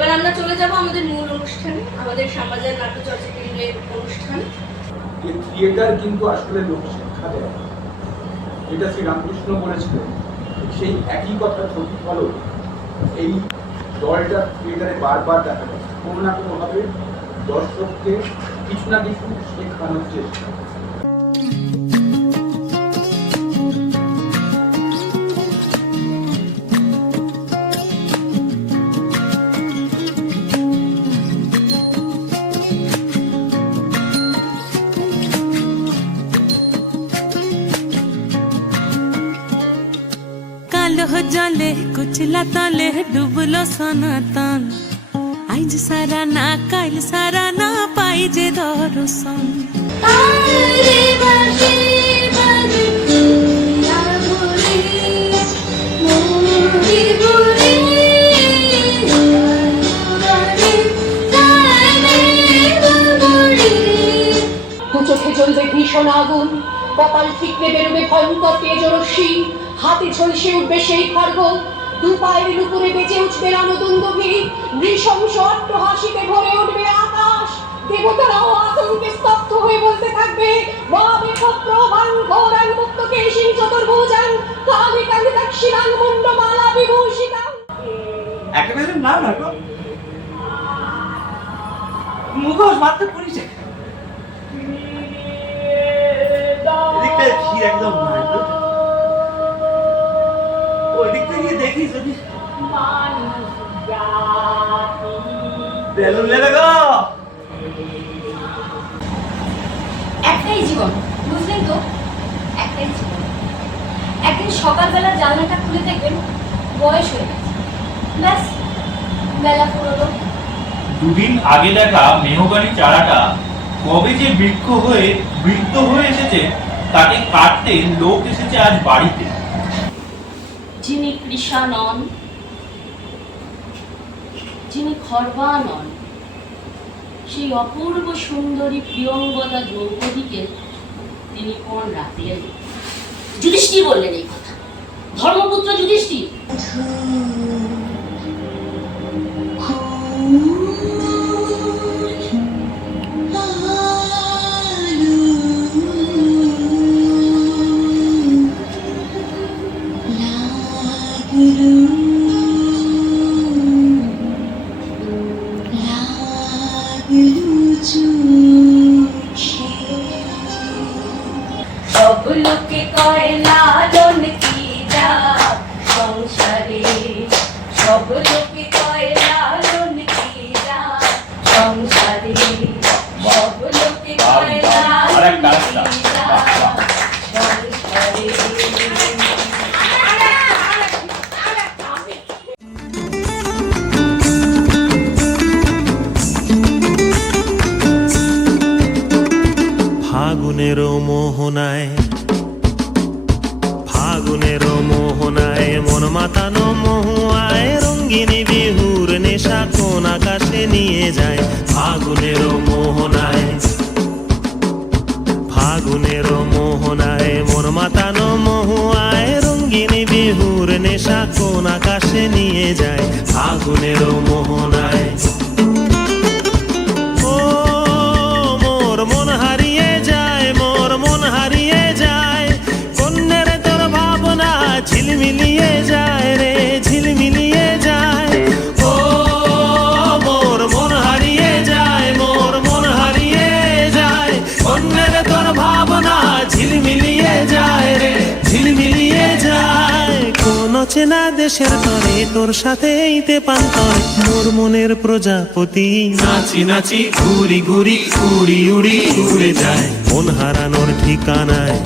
এবার আমরা চলে যাব আমাদের মূল অনুষ্ঠানে, আমাদের সমাজের নাট্যচর্চা কেন্দ্রের অনুষ্ঠান। এই থিয়েটার কিন্তু আসলে লোক শিক্ষা দেয়, এটা শ্রীরামকৃষ্ণ বলেছিলেন। সেই একই কথা প্রতিফলন এই দলটা থিয়েটারে বারবার দেখা যায়। কোনো না কোনোভাবে দর্শককে কিছু না কিছু শেখানোর চেষ্টা। जले कुचला तले डुबलो सनातन आज सारा ना काल सारा ना पाई जे दर्शन চোখে জ্বলবে ভীষণ আগুন, কপাল ঠিকরে বেরোবে ভয়ঙ্কর তেজরশ্মি, হাতে ঝলসে উঠবে সেই খড়গ, দু পায়ের উপরে বেজে উঠবে রণদুন্দুভি, নৃশংস অট্টহাসিতে ভরে উঠবে আকাশ। দেবতারাও আতঙ্কে স্তব্ধ হয়ে বলতে থাকবে, বাবে প্রভাং ঘোরাং মুক্তকেশিং চতুর্ভুজাং কালে কালে দক্ষিণাং মুন্ডমালা বিভূষিতাং। একেবারে না না গো, মুখোশ মারতে পড়িছে। এদিকটা ভিড় একদম নাই তো, ওই দিক থেকে দেখি যদি বেলুন নেবে গো। একটাই জীবন, বুঝলেন তো, একটাই জীবন। একদিন সকালবেলা জানলাটা খুলে দেখবেন বয়স হয়ে গেছে, ব্যাস বেলা পুরোলো। দুদিন আগে দেখা মেহগনি চারাটা কবে যে বৃক্ষ হয়ে বৃদ্ধ হয়ে এসেছে, তাকে কাটতে লোক এসেছে আজ বাড়িতে। যিনি কৃষা নন, যিনি খর্বা নন, সেই অপূর্ব সুন্দরী প্রিয়ঙ্গদা দ্রৌপদীকে তিনি কোন রাখলেন? যুধিষ্ঠির বললেন এই কথা, ধর্মপুত্র যুধিষ্ঠির। সব লোকে কয় লালন কি যা সংসারে, সব লোকে কয় লালন কি যা সংসারে, সব লোকে কয় লালন কি যা সংসারে। ফাগুনের মোহনায়, ফাগুনের মোহনায় মন মাতানো মহুয়ায় রঙ্গিনী বিহুর নেশা কোন আকাশে নিয়ে যায়। ফাগুনের মোহনায়, ফাগুনের মোহনায় মন মাতানো মহুয়ায় রঙ্গিনী বিহুর নেশা কোন আকাশে নিয়ে যায়। ফাগুনের মোহনায় ঝিলমিলিয়ে যায় রে, ঝিলমিলিয়ে যায়। ও মোর মন হারিয়ে যায়, মোর মন হারিয়ে যায়, অন্যের তোর ভাবনা ঝিলমিলিয়ে যায় রে, ঝিলমিলিয়ে যায়। কোন চেনা দেশের তরে তোর সাথে এইতে পান্তরে মোর মনের প্রজাপতি নাচি নাচি ঘুরি ঘুরি উড়ি উড়ি উড়ে যায় মন হারানোর ঠিকানায়।